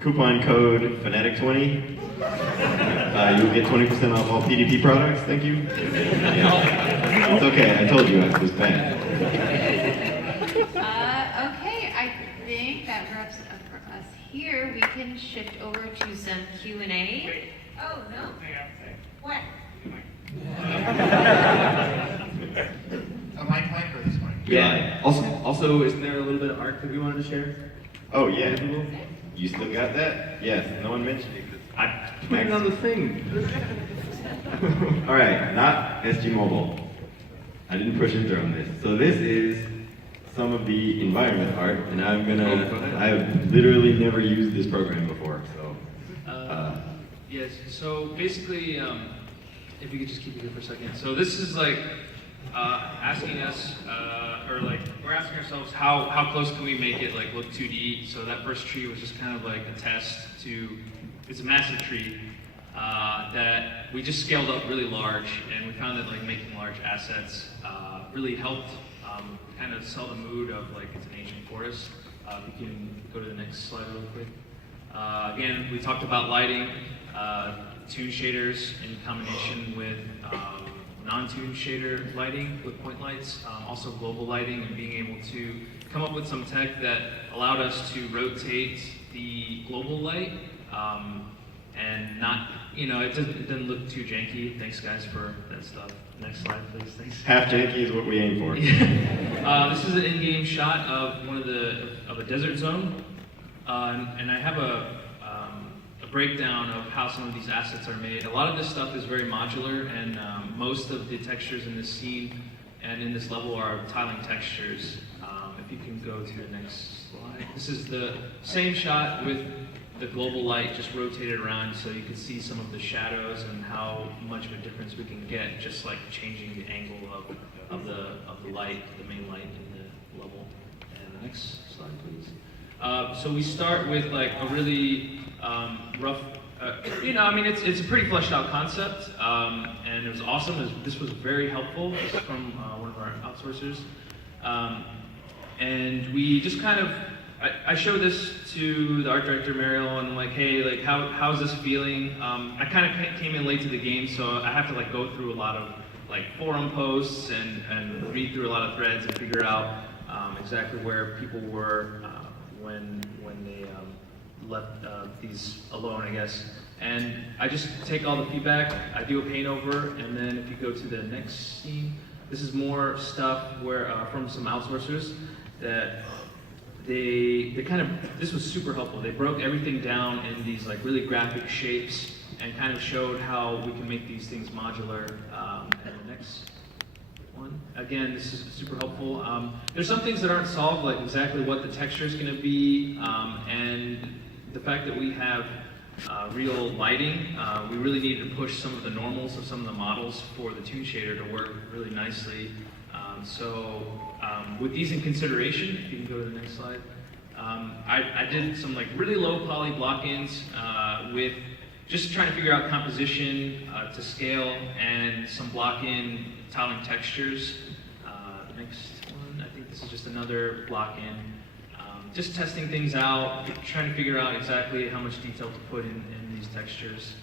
Coupon code Fanatic20. You'll get 20% off all PDP products. Thank you. Yeah. It's okay. I told you I was bad. Okay, I think that wraps it up for us here. We can shift over to some Q&A. Oh, no? What? A mic for this one. Yeah. Also, isn't there a little bit of art that we wanted to share? Oh, yeah. You still got that? Yes. No one mentioned it. I put it on the thing. All right, not SG Mobile. I didn't push enter on this. So this is some of the environment art, and I've literally never used this program before, so. Yes, so basically, if you could just keep it here for a second. So this is like asking us, we're asking ourselves how close can we make it like look 2D. So that first tree was just kind of like a test to, it's a massive tree that we just scaled up really large, and we found that like making large assets really helped kind of sell the mood of like it's an ancient forest. You can go to the next slide real quick. Again, we talked about lighting, tune shaders in combination with non-tune shader lighting with point lights, also global lighting, and being able to come up with some tech that allowed us to rotate the global light and not, it doesn't look too janky. Thanks guys for that stuff. Next slide, please. Thanks. Half janky is what we aim for. This is an in-game shot of of a desert zone, and I have a breakdown of how some of these assets are made. A lot of this stuff is very modular, and most of the textures in this scene and in this level are tiling textures. If you can go to the next slide. This is the same shot with the global light just rotated around so you can see some of the shadows and how much of a difference we can get just like changing the angle of the light, the main light in the level. And the next slide, please. So we start with like a really rough, it's a pretty fleshed out concept, and it was awesome. This was very helpful. This is from one of our outsourcers. And we just kind of, I showed this to the art director, Mariel, and I'm like, hey, like, how's this feeling? I kind of came in late to the game, so I have to like go through a lot of like forum posts and read through a lot of threads and figure out exactly where people were when they left these alone, I guess. And I just take all the feedback, I do a paint over, and then if you go to the next scene, this is more stuff where from some outsourcers that they kind of, this was super helpful. They broke everything down in these like really graphic shapes and kind of showed how we can make these things modular. And the next one, again, this is super helpful. There's some things that aren't solved, like exactly what the texture is going to be, and the fact that we have real lighting, we really needed to push some of the normals of some of the models for the tune shader to work really nicely. With these in consideration, if you can go to the next slide, I did some like really low poly block-ins with just trying to figure out composition to scale and some block-in tiling textures. Next one, I think this is just another block-in. Just testing things out, trying to figure out exactly how much detail to put in these textures.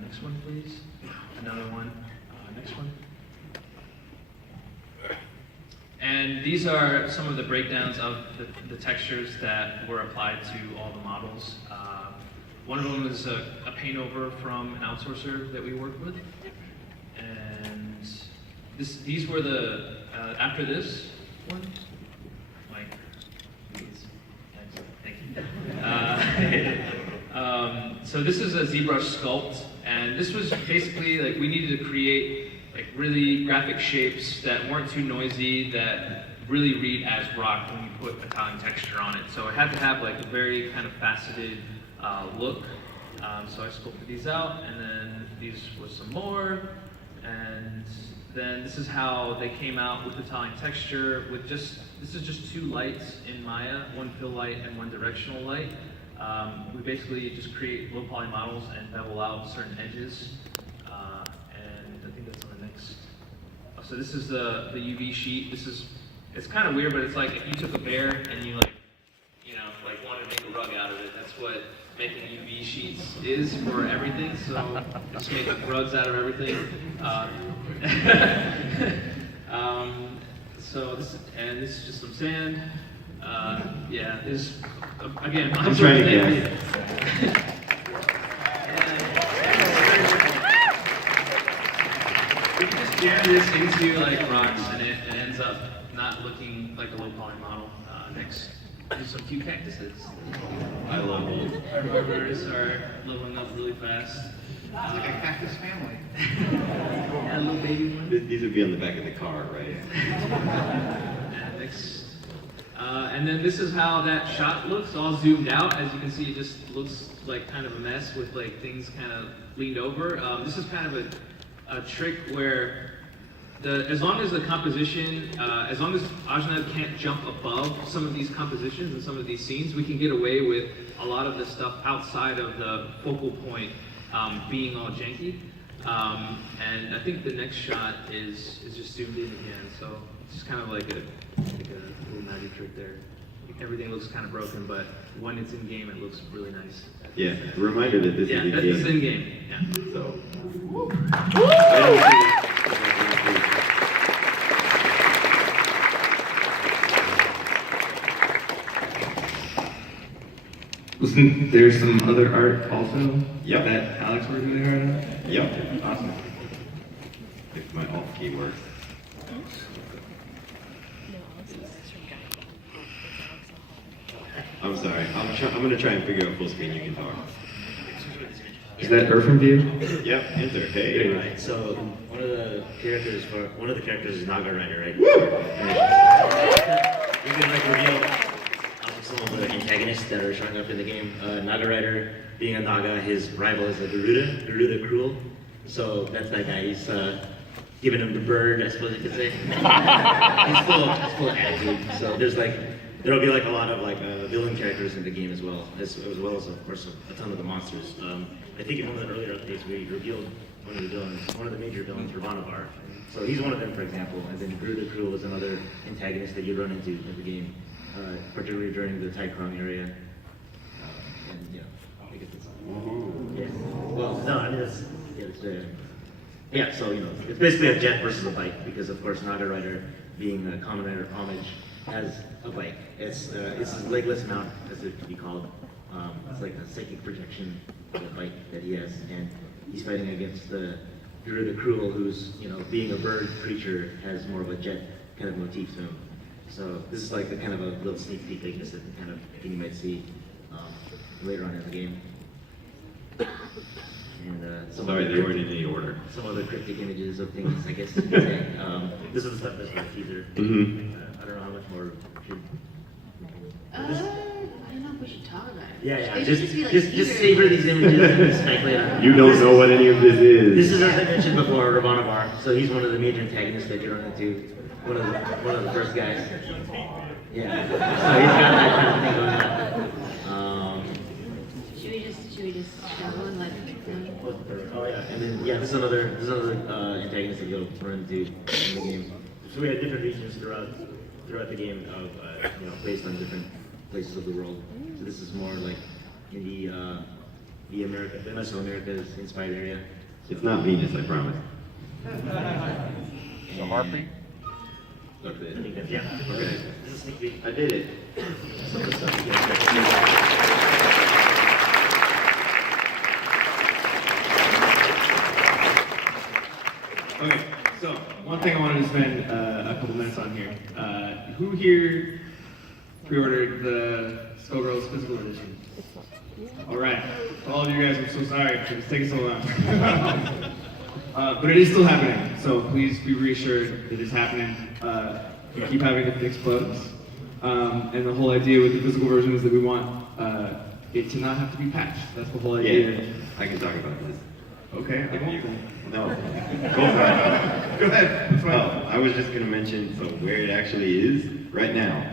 Next one, please. Another one. Next one. And these are some of the breakdowns of the textures that were applied to all the models. One of them was a paint over from an outsourcer that we worked with. And these were the, after this one, Mike, please. Thank you. So this is a ZBrush sculpt, and this was basically like we needed to create like really graphic shapes that weren't too noisy, that really read as rock when you put a tiling texture on it. So it had to have like a very kind of faceted look. So I sculpted these out, and then these was some more, and then this is how they came out with the tiling texture with this is just two lights in Maya, one fill light and one directional light. We basically just create low poly models and bevel out certain edges. And I think that's on the next. So this is the UV sheet. It's kind of weird, but it's like if you took a bear and you like wanted to make a rug out of it, that's what making UV sheets is for everything. So just making rugs out of everything. So this is just some sand. Yeah, this again. I'm trying to guess. We can just jam this into like rocks, and it ends up not looking like a low poly model. Next, do some cute cactuses. I love those. Our barbers are leveling up really fast. It's like a cactus family. Yeah, a little baby one. These would be on the back of the car, right? And next. And then this is how that shot looks, all zoomed out. As you can see, it just looks like kind of a mess with like things kind of leaned over. This is kind of a trick where as long as the composition, as long as Ajnav can't jump above some of these compositions and some of these scenes, we can get away with a lot of the stuff outside of the focal point being all janky. And I think the next shot is just zoomed in again, so it's just kind of like a little magic trick there. Everything looks kind of broken, but when it's in game, it looks really nice. Yeah, a reminder that this is in this game. is in game. Yeah. So. Wasn't there some other art also? Yep. That Alex worked really hard on? Yep. Awesome. If my alt key works. I'm sorry. I'm gonna try and figure out full screen. You can talk. Is that her from view? Yep. Enter. Hey. Right, so one of the characters is Naga Rider, right? Woo! You can like reveal some of the antagonists that are showing up in the game. Naga Rider, being a Naga, his rival is a Garuda Cruel. So that's that guy. He's giving him the bird, I suppose you could say. He's full of attitude. So there'll be like a lot of like villain characters in the game as well as of course a ton of the monsters. I think in one of the earlier updates we revealed one of the villains, one of the major villains, Ravanavar. So he's one of them, for example. And then Garuda Cruel is another antagonist that you run into in the game, particularly during the Tycron area. And yeah, I guess it's yeah. Well, no, I mean yeah. So it's basically a jet versus a bike because of course Naga Rider, being a Kamen Rider homage, has a bike. It's his legless mount, as it could be called. It's like a psychic projection bike that he has, and he's fighting against the Garuda Cruel, who's being a bird creature, has more of a jet kind of motif to him. So this is like a kind of a little sneak peek, I guess, at the kind of thing you might see later on in the game. And Sorry, they weren't in any order. some other cryptic images of things, I guess you could say. This is the stuff that's in the teaser. Mm-hmm. I don't know how much more should. I don't know if we should talk about it. Yeah. It Just should be like just teaser. savor these images and speculate on them. You don't know what any of this is. This is, as I mentioned before, Ravanavar. So he's one of the major antagonists that you run into. One of the first guys. Yeah. So he's got that kind of thing going on. Should we just show and let them? Oh yeah, and then this is another antagonist that you'll run into in the game. So we have different regions throughout the game of based on different places of the world. So this is more like in the Mesoamerica's inspired area. It's not Venus, I promise. So Harpy? I think that's, yeah. Okay. This is a sneak peek. I did it. Some of the stuff you can expect. Okay, so one thing I wanted to spend a couple minutes on here. Who here pre-ordered the Skullgirls physical edition? All right, for all of you guys, I'm so sorry for it's taking so long. But it is still happening, so please be reassured it is happening. We keep having to fix bugs. And the whole idea with the physical version is that we want it to not have to be patched. That's the whole idea. Yeah, I can talk about this. Okay, I won't. No, go for it. Go ahead. That's fine. Oh, I was just gonna mention, so where it actually is right now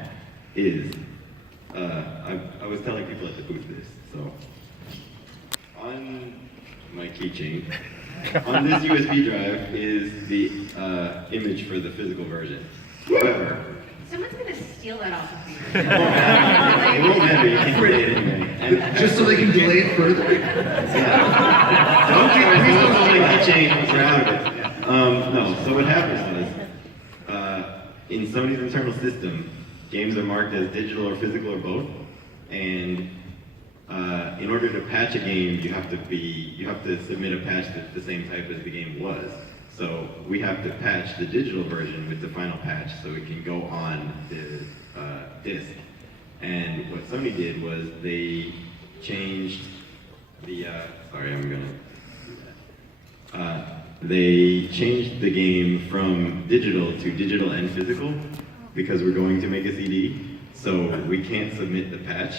is, I was telling people at the booth this, so on my keychain, on this USB drive is the image for the physical version. However, Someone's gonna steal that off of you. it won't matter, you can create it anyway. And Just so they can delay it further? yeah. Don't make the change. We're out of it. No. So what happens was, in Sony's internal system, games are marked as digital or physical or both, and in order to patch a game, you have to submit a patch that's the same type as the game was. So we have to patch the digital version with the final patch so it can go on the disc. And what Sony did was they changed the they changed the game from digital to digital and physical because we're going to make a CD. So we can't submit the patch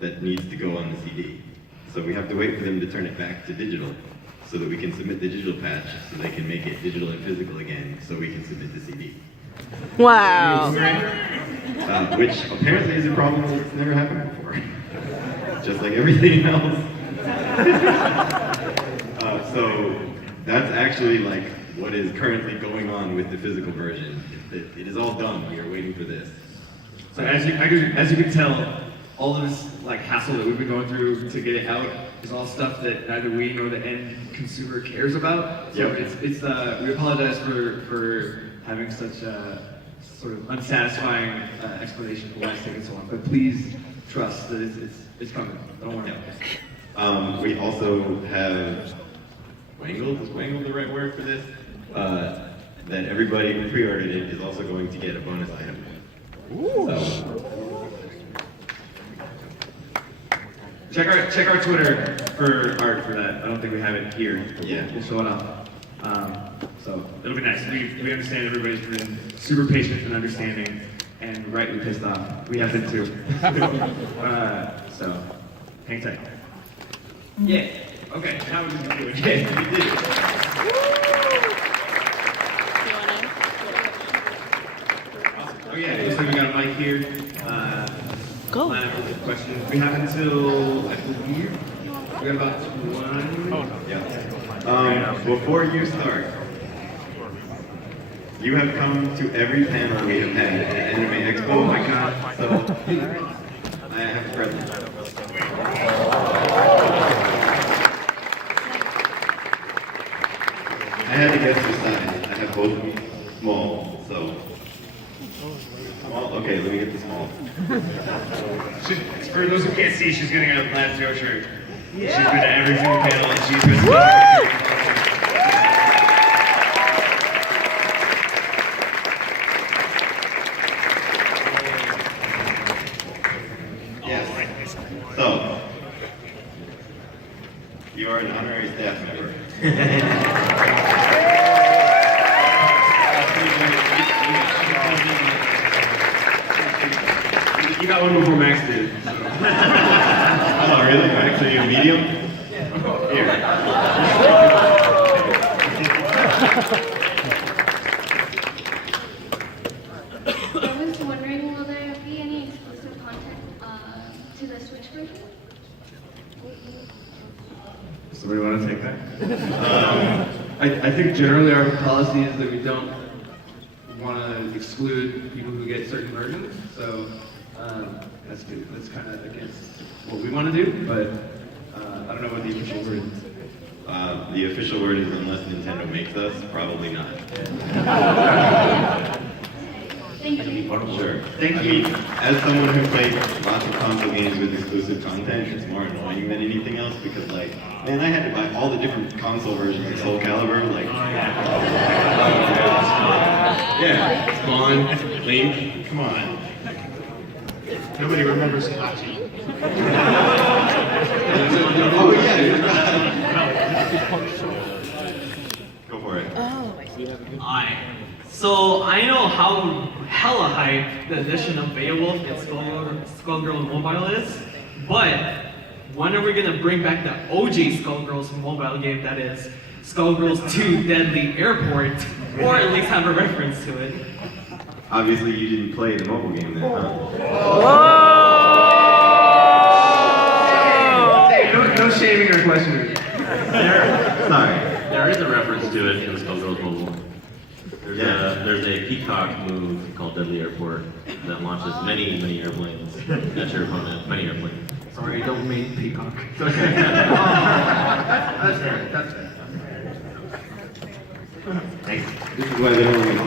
that needs to go on the CD. So we have to wait for them to turn it back to digital so that we can submit the digital patch so they can make it digital and physical again so we can submit the CD. Wow. Which apparently is a problem that's never happened before. Just like everything else. So that's actually like what is currently going on with the physical version. It is all done. We are waiting for this. So as you can tell, all of this like hassle that we've been going through to get it out is all stuff that neither we nor the end consumer cares about. So Yep. we apologize for having such a sort of unsatisfying explanation of why it's taking so long. But please trust that it's coming. Don't worry. We also have wangled. Is wangled the right word for this? That everybody who pre-ordered it is also going to get a bonus item. So, check our Twitter for art for that. I don't think we have it here. Yeah. We'll show it up. So it'll be nice. We understand everybody's been super patient and understanding and rightly pissed off. We have been too. So hang tight. Yeah. Okay. Now we're just gonna do it. Yeah, we did it. Oh yeah. Looks like we got a mic here. Go. Line up with the questions. We have until I believe we got about 20. yeah. Before you start, you have come to every panel we have had at Anime Expo. Oh my god. So, I have a present. I had to guess the size. I have both of them small, so. Small? Okay, let me get the small. For those who can't see, she's getting a Lab Zero shirt. She's been to every single panel and she's been Yes. So, you are an honorary staff member. You got one before Max did. Oh, really? Actually, a medium? Here. I was wondering, will there be any exclusive content to the Switch version? Somebody want to take that? I think generally our policy is that we don't want to exclude people who get certain versions. So that's kind of against what we want to do. But I don't know what the official word is. The official word is unless Nintendo makes us, probably not. Thank you. Sure. Thank you. As someone who plays lots of console games with exclusive content, it's more annoying than anything else because, like, man, I had to buy all the different console versions of Soul Calibur. Like, yeah, Spawn, Link, come on. Nobody remembers Hachi. Oh yeah, you're right. Go for it. Alright, so I know how hella hype the edition of Beowulf and Skullgirls Mobile is, but when are we gonna bring back the OG Skullgirls mobile game that is Skullgirls 2 Deadly Airport, or at least have a reference to it? Obviously, you didn't play the mobile game then, huh? Hey, no shaming or questioning. Sorry. There is a reference to it in Skullgirls Mobile. Yeah. There's a peacock move called Deadly Airport that launches many airplanes at your opponent, many airplanes. Sorry, I don't mean peacock. It's okay. That's fair. That's fair. This is why they don't really talk.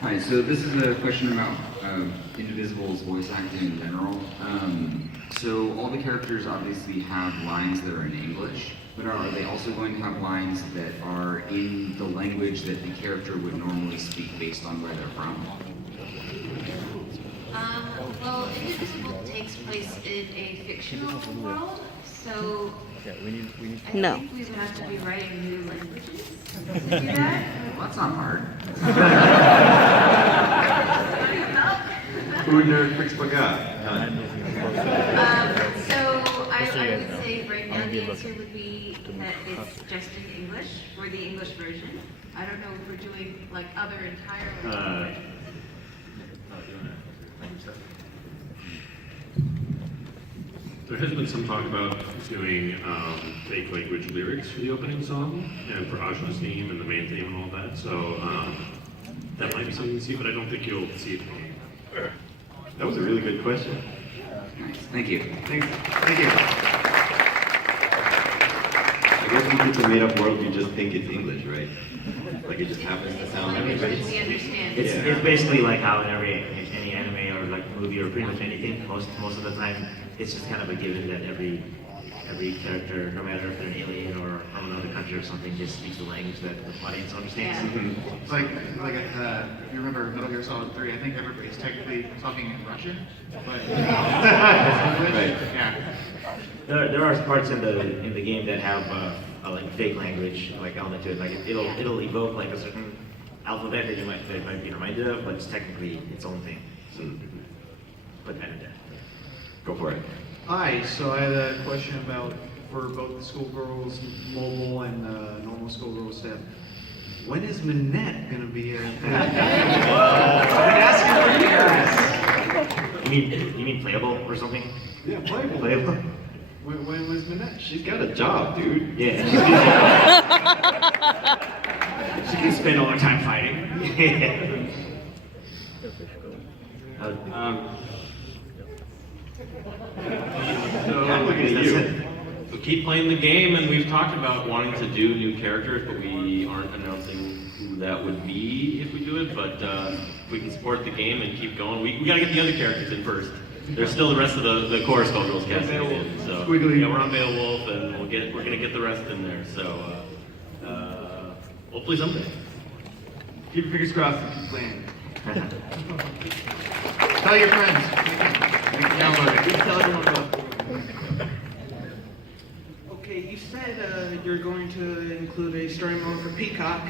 Hi, so this is a question about Indivisible's voice acting in general. So all the characters obviously have lines that are in English, but are they also going to have lines that are in the language that the character would normally speak based on where they're from? Well, Indivisible takes place in a fictional world, so I No. think we would have to be writing new languages to do that. Well, that's not hard. So I would say right now the answer would be that it's just in English, or the English version. I don't know if we're doing like other entire languages. There has been some talk about doing fake language lyrics for the opening song and for Ajna's theme and the main theme and all that. So that might be something to see, but I don't think you'll see it. That was a really good question. Nice, thank you. Thanks. Thank you. I guess if it's a made-up world, you just think it's English, right? Like it just happens to sound like Language that it. we understand. It's basically like how in any anime or like movie or pretty much anything, most of the time, it's just kind of a given that every character, no matter if they're an alien or from another country or something, just speaks the language that the audience understands. Yeah. It's like if you remember Metal Gear Solid 3, I think everybody's technically talking in Russian, but Right. yeah. There are parts in the game that have a like fake language like element to it. Like it'll evoke like a certain alphabet that might be reminded of, but it's technically its own thing. So put that in there. Go for it. Hi, so I had a question about for both the Skullgirls mobile and normal Skullgirls step. When is Minette gonna be I've been asking for years. You mean playable or something? Yeah, playable. Playable? When was Minette? She's got a job, dude. Yeah. She can spend all her time fighting. So keep playing the game, and we've talked about wanting to do new characters, but we aren't announcing who that would be if we do it. But if we can support the game and keep going, we gotta get the other characters in first. There's still the rest of the core Skullgirls casting in. So Squiggly. yeah, we're on Beowulf, and we're gonna get the rest in there. So hopefully someday. Keep your fingers crossed and keep playing. Tell your friends. We can download it. Tell everyone about it. Okay, you said you're going to include a story mode for Peacock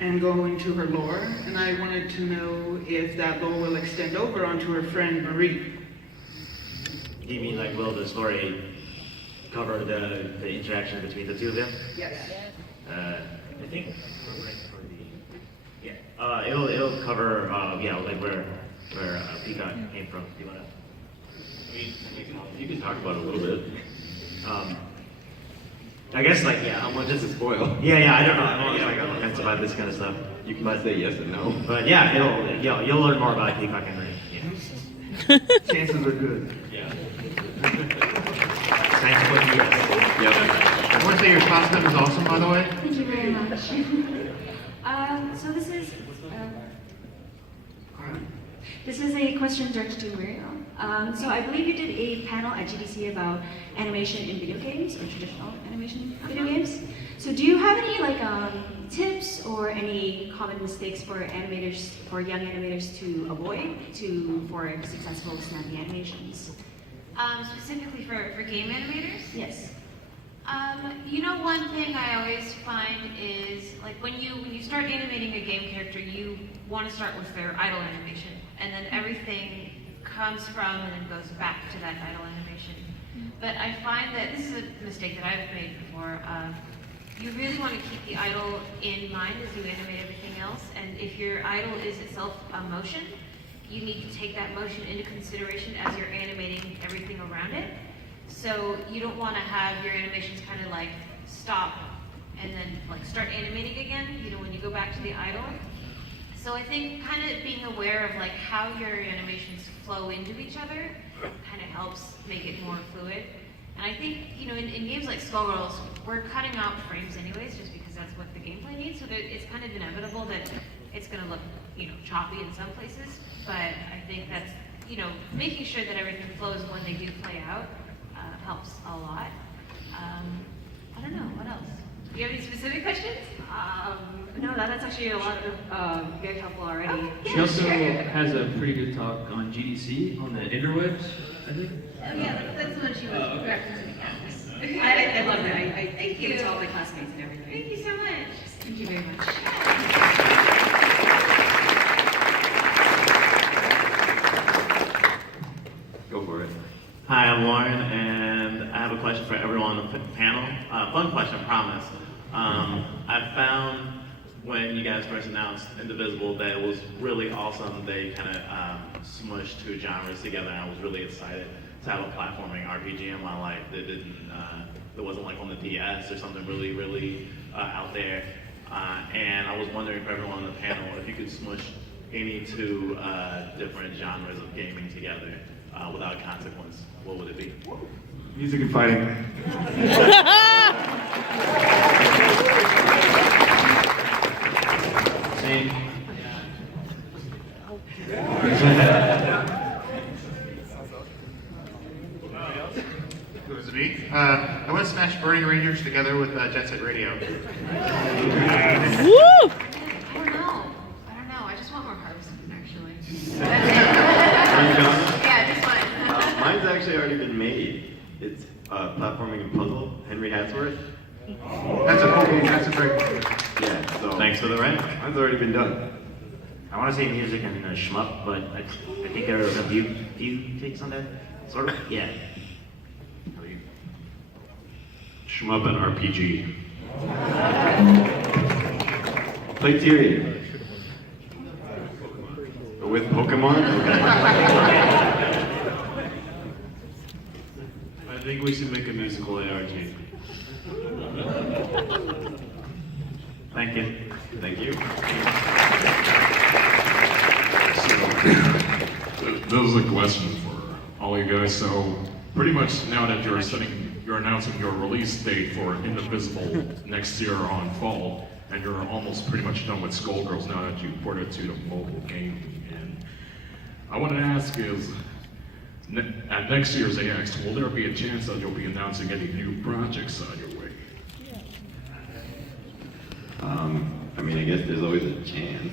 and go into her lore, and I wanted to know if that lore will extend over onto her friend Marie. You mean like will the story cover the interaction between the two of them? Yes. I think. Yeah. It'll cover like where Peacock came from. Do you wanna? You can talk about it a little bit. I guess like How much is a spoil? yeah. I don't know. I'm always like on the fence about this kind of stuff. You can say yes and no. But yeah, you'll learn more about Peacock and Marie. Yeah. Chances are good. Yeah. Scientifically, yes. I want to say your costume is awesome, by the way. Thank you very much. So this is a question directed to Muriel. So I believe you did a panel at GDC about animation in video games or traditional animation in video games. So do you have any tips or any common mistakes for animators, for young animators to avoid for successful snappy animations? Specifically for game animators? Yes. One thing I always find is like when you start animating a game character, you want to start with their idle animation, and then everything comes from and then goes back to that idle animation. But I find that this is a mistake that I've made before. You really want to keep the idle in mind as you animate everything else, and if your idle is itself a motion, you need to take that motion into consideration as you're animating everything around it. So you don't want to have your animations kind of like stop and then like start animating again, when you go back to the idle. So I think kind of being aware of like how your animations flow into each other kind of helps make it more fluid. And I think, you know, in games like Skullgirls, we're cutting out frames anyways, just because that's what the gameplay needs, so that it's kind of inevitable that it's going to look, you know, choppy in some places. But I think that's, you know, making sure that everything flows when they do play out helps a lot. I don't know, what else? Do you have any specific questions? No, that's actually a lot of very helpful already. She also has a pretty good talk on GDC on the interwebs, I think. Oh yeah, that's the one she was referencing. I love it. I Thank give it you. to all my classmates and everything. Thank you so much. Thank you very much. Go for it. Hi, I'm Lauren, and I have a question for everyone on the panel. Fun question, I promise. I found when you guys first announced Indivisible that it was really awesome. They kind of smushed two genres together, and I was really excited to have a platforming RPG in my life that that wasn't like on the DS or something really out there. And I was wondering for everyone on the panel if you could smush any two different genres of gaming together without consequence, what would it be? Music and fighting. Same. It was me. I want to smash Burning Rangers together with Jet Set Radio. I don't know. I just want more harvesting, actually. Yeah, just one. Mine's actually already been made. It's platforming and puzzle. Henry Hatsworth. That's a cool game. That's a great one. Yeah. So Thanks for the rank. mine's already been done. I want to say music and shmup, but I think there are a few takes on that. Sort of? Yeah. Shmup and RPG. Play Tyrion. With Pokemon? I think we should make a musical ARG. Thank you. Thank you. This is a question for all you guys. So pretty much now that you're announcing your release date for Indivisible next year on fall, and you're almost pretty much done with Skullgirls now that you ported to the mobile game. And I want to ask is, at next year's AX, will there be a chance that you'll be announcing any new projects on your way? I mean, I guess there's always a chance.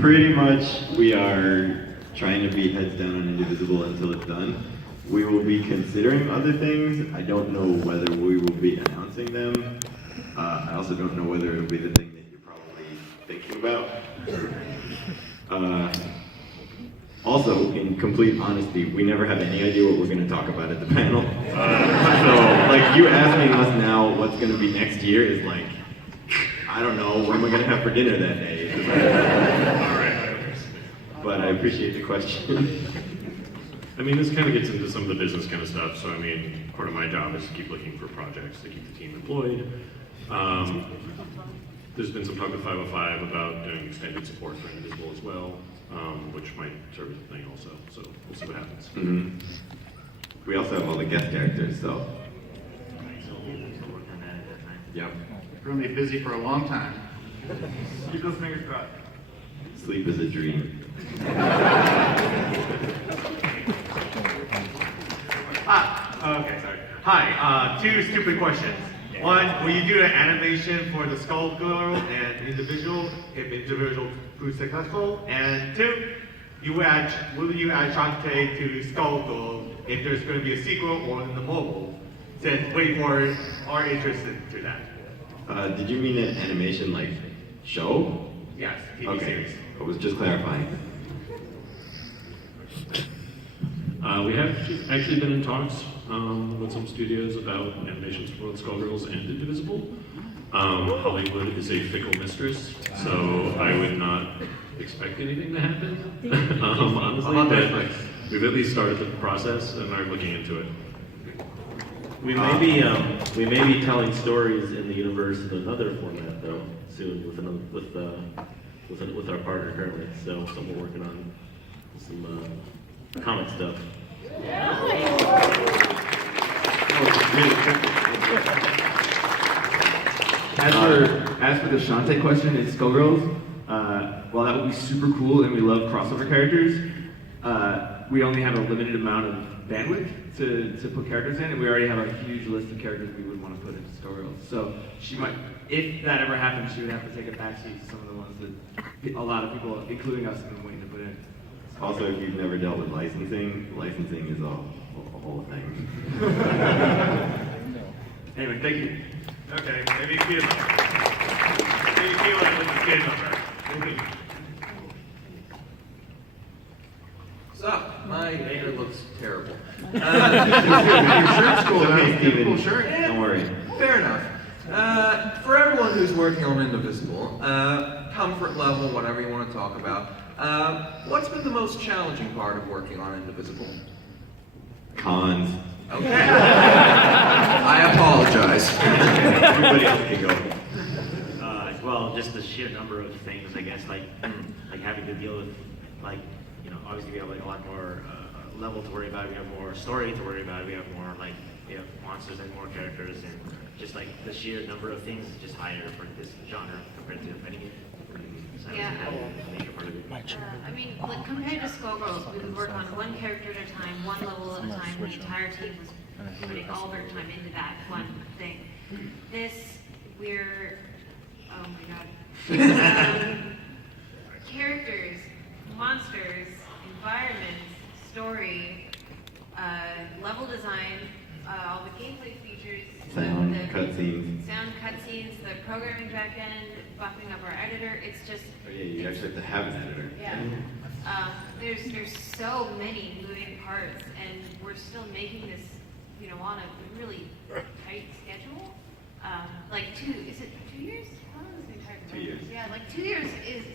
Pretty much, we are trying to be heads down on Indivisible until it's done. We will be considering other things. I don't know whether we will be announcing them. I also don't know whether it will be the thing that you're probably thinking about. Also, in complete honesty, we never have any idea what we're going to talk about at the panel. So, like, you asking us now what's going to be next year is like, I don't know, what am I going to have for dinner that day? But I appreciate the question. I mean, this kind of gets into some of the business kind of stuff. So, I mean, part of my job is to keep looking for projects to keep the team employed. There's been some talk with 505 about doing extended support for Indivisible as well, which might serve as a thing also. So we'll see what happens. Mm-hmm. We also have all the guest characters, so. Yep. We're going to be busy for a long time. Keep those fingers crossed. Sleep is a dream. Okay, sorry. Hi, two stupid questions. One, will you do an animation for the Skullgirl and Individual if Individual proves successful? And two, will you add Shantae to Skullgirl if there's going to be a sequel or in the mobile? Since way more are interested to that. Did you mean an animation like show? Yes, TV Okay, series. I was just clarifying. We have actually been in talks with some studios about animations for both Skullgirls and Indivisible. Hollywood is a fickle mistress, so I would not expect anything to happen, honestly, but we've at least started the process and are looking into it. We may be telling stories in the universe in another format though soon with with our partner currently. So something we're working on, some comic stuff. As for the Shantae question in Skullgirls, while that would be super cool and we love crossover characters, we only have a limited amount of bandwidth to put characters in, and we already have a huge list of characters we would want to put into Skullgirls. So she might, if that ever happens, she would have to take a backseat to some of the ones that a lot of people, including us, have been waiting to put in. Also, if you've never dealt with licensing is a whole thing. Anyway, thank you. Okay, maybe feel it with the kid number. So, my hair looks terrible. Your shirt's cool, Okay, Steven. cool shirt. Don't worry. Fair enough. For everyone who's working on Indivisible, comfort level, whatever you want to talk about, what's been the most challenging part of working on Indivisible? Cons. Okay. I apologize. Everybody else can go. Well, just the sheer number of things, I guess, like having to deal with, like, you know, obviously we have like a lot more level to worry about. We have more story to worry about. We have more we have monsters and more characters, and just like the sheer number of things is just higher for this genre compared to any game. So Yeah. that's a major part of it. I mean, like compared to Skullgirls, we would work on one character at a time, one level at a time. The entire team was putting all their time into that one thing. This, we're, oh my god. Characters, monsters, environments, story, level design, all the gameplay features, Sound, the cutscenes. sound cutscenes, the programming backend, buffing up our editor. It's just Oh yeah, you actually have to have an editor. yeah. There's so many moving parts, and we're still making this, you know, on a really tight schedule. Like is it 2 years? How long has it been tight? 2 years. Yeah, like 2 years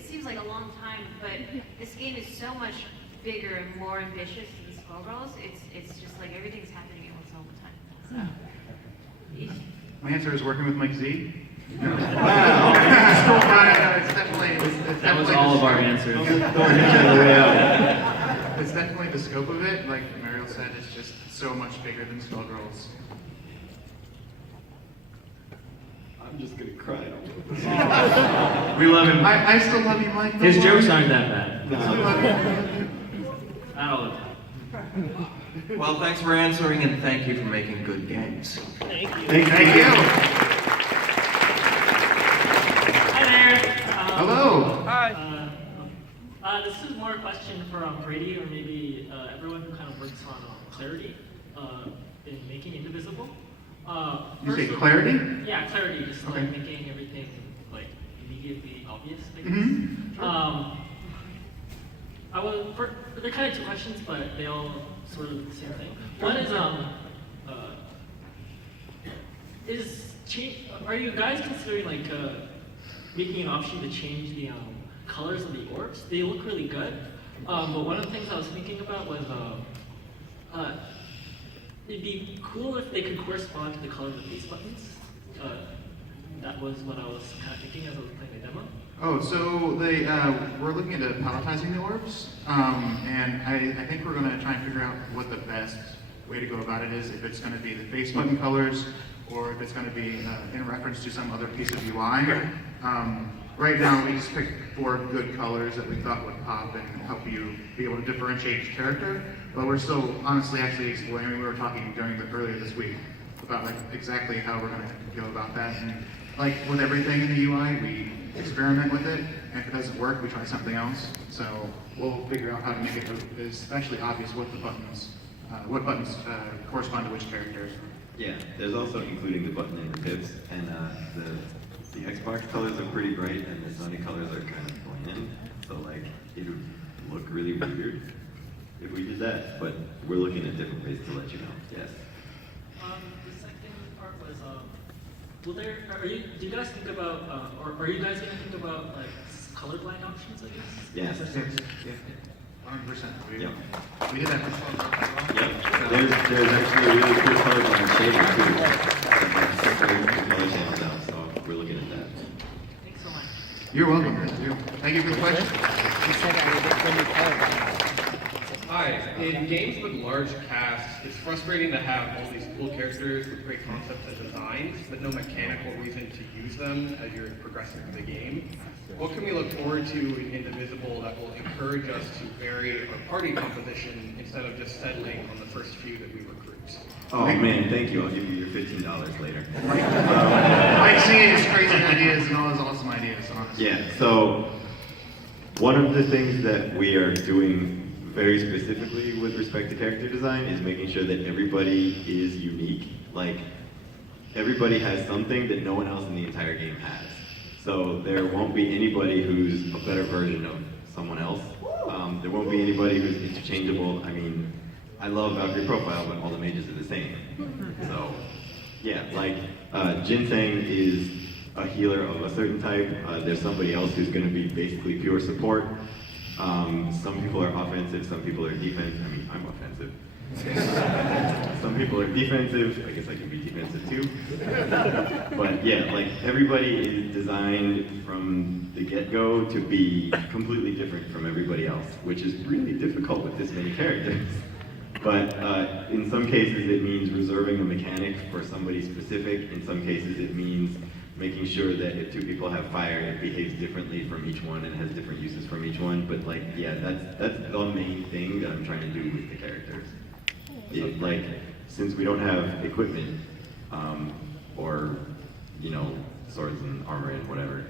seems like a long time, but this game is so much bigger and more ambitious than Skullgirls. It's just like everything's happening at once all the time. So. My answer is working with Mike Z. No. Wow. It's definitely That was all of our answers. It's definitely the scope of it. Like Mariel said, it's just so much bigger than Skullgirls. I'm just gonna cry. We love him. I still love you, Mike. His jokes aren't that bad. No. Not all the time. Well, thanks for answering, and thank you for making good games. Thank you. Hi there. Hello. Hi. This is more a question for Brady or maybe everyone who kind of works on clarity in making Indivisible. You say clarity? Yeah, clarity. Just Okay. like making everything like immediately obvious, I guess. Mm-hmm. They're kind of two questions, but they all sort of the same thing. One is are you guys considering like making an option to change the colors of the orbs? They look really good, but one of the things I was thinking about was it'd be cool if they could correspond to the color of the face buttons. That was what I was kind of thinking as I was playing the demo. Oh, so we're looking into palletizing the orbs, and I think we're going to try and figure out what the best way to go about it is, if it's going to be the face button colors, or if it's going to be in reference to some other piece of UI. Right now, we just picked 4 good colors that we thought would pop and help you be able to differentiate each character, but we're still honestly actually exploring. We were talking earlier this week about like exactly how we're going to go about that, and like with everything in the UI, we experiment with it, and if it doesn't work, we try something else. So we'll figure out how to make it especially obvious what buttons correspond to which characters. Yeah, there's also including the button and the pips, and the Xbox colors are pretty bright, and the Sony colors are kind of bland. So like, it would look really weird if we did that. But we're looking at different ways to let you know. Yes. The second part was, do you guys think about, or are you guys going to think about like colorblind options? I guess. Yes. Yeah. 100%. Yep. We did that for Skullgirls. Yep. There's actually a really cool colorblind shading too. Separate color channels now, so we're looking at that. Thanks so much. You're welcome. Thank you. Thank you for the question. Hi. In games with large casts, it's frustrating to have all these cool characters with great concepts and designs, but no mechanical reason to use them as you're progressing through the game. What can we look forward to in Indivisible that will encourage us to vary our party composition instead of just settling on the first few that we recruit? Oh man, thank you. I'll give you your $15 later. Mike's seeing his crazy ideas and all his awesome ideas, honestly. Yeah, so one of the things that we are doing very specifically with respect to character design is making sure that everybody is unique. Like, everybody has something that no one else in the entire game has. So there won't be anybody who's a better version of someone else. There won't be anybody who's interchangeable. I mean, I love Valkyrie Profile, but all the mages are the same. So, yeah, like, Ginseng is a healer of a certain type. There's somebody else who's going to be basically pure support. Some people are offensive, some people are defensive. I mean, I'm offensive. Some people are defensive. I guess I can be defensive too. But yeah, like everybody is designed from the get-go to be completely different from everybody else, which is really difficult with this many characters. But in some cases it means reserving a mechanic for somebody specific. In some cases it means making sure that if two people have fire, it behaves differently from each one and has different uses from each one. But like, yeah, that's the main thing that I'm trying to do with the characters. Like, since we don't have equipment, or, you know, swords and armor and whatever,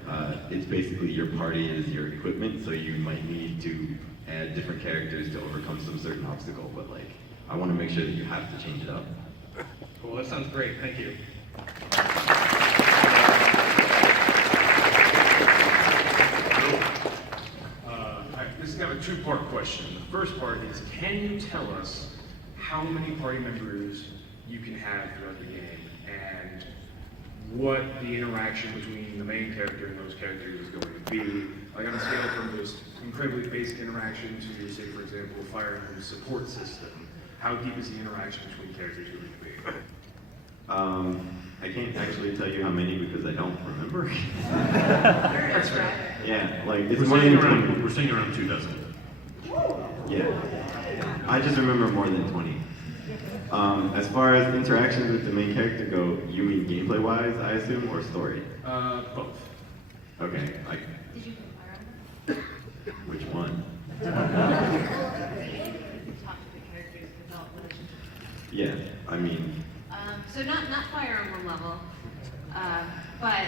it's basically your party is your equipment, so you might need to add different characters to overcome some certain obstacle, but like, I want to make sure that you have to change it up. Cool, that sounds great. Thank you. This is kind of a two-part question. The first part is, can you tell us how many party members you can have throughout the game, and what the interaction between the main character and those characters is going to be? Like on a scale from just incredibly basic interaction to, say, for example, Fire Emblem's support system, how deep is the interaction between characters going to be? I can't actually tell you how many because I don't remember. That's right. Yeah, like it's We're more saying than around 20. We're saying around 2 dozen. Yeah, I just remember more than 20. As far as interactions with the main character go, you mean gameplay-wise, I assume, or story? Both. Okay, like. Which one? Yeah, I mean. So not Fire Emblem level, but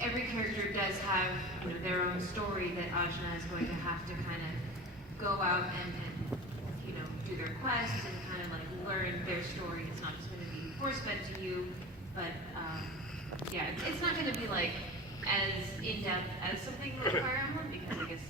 every character does have, you know, their own story that Ajna is going to have to kind of go out and you know, do their quests and kind of like learn their story. It's not just going to be force-fed to you, but yeah, it's not going to be like as in-depth as something like Fire Emblem, because I guess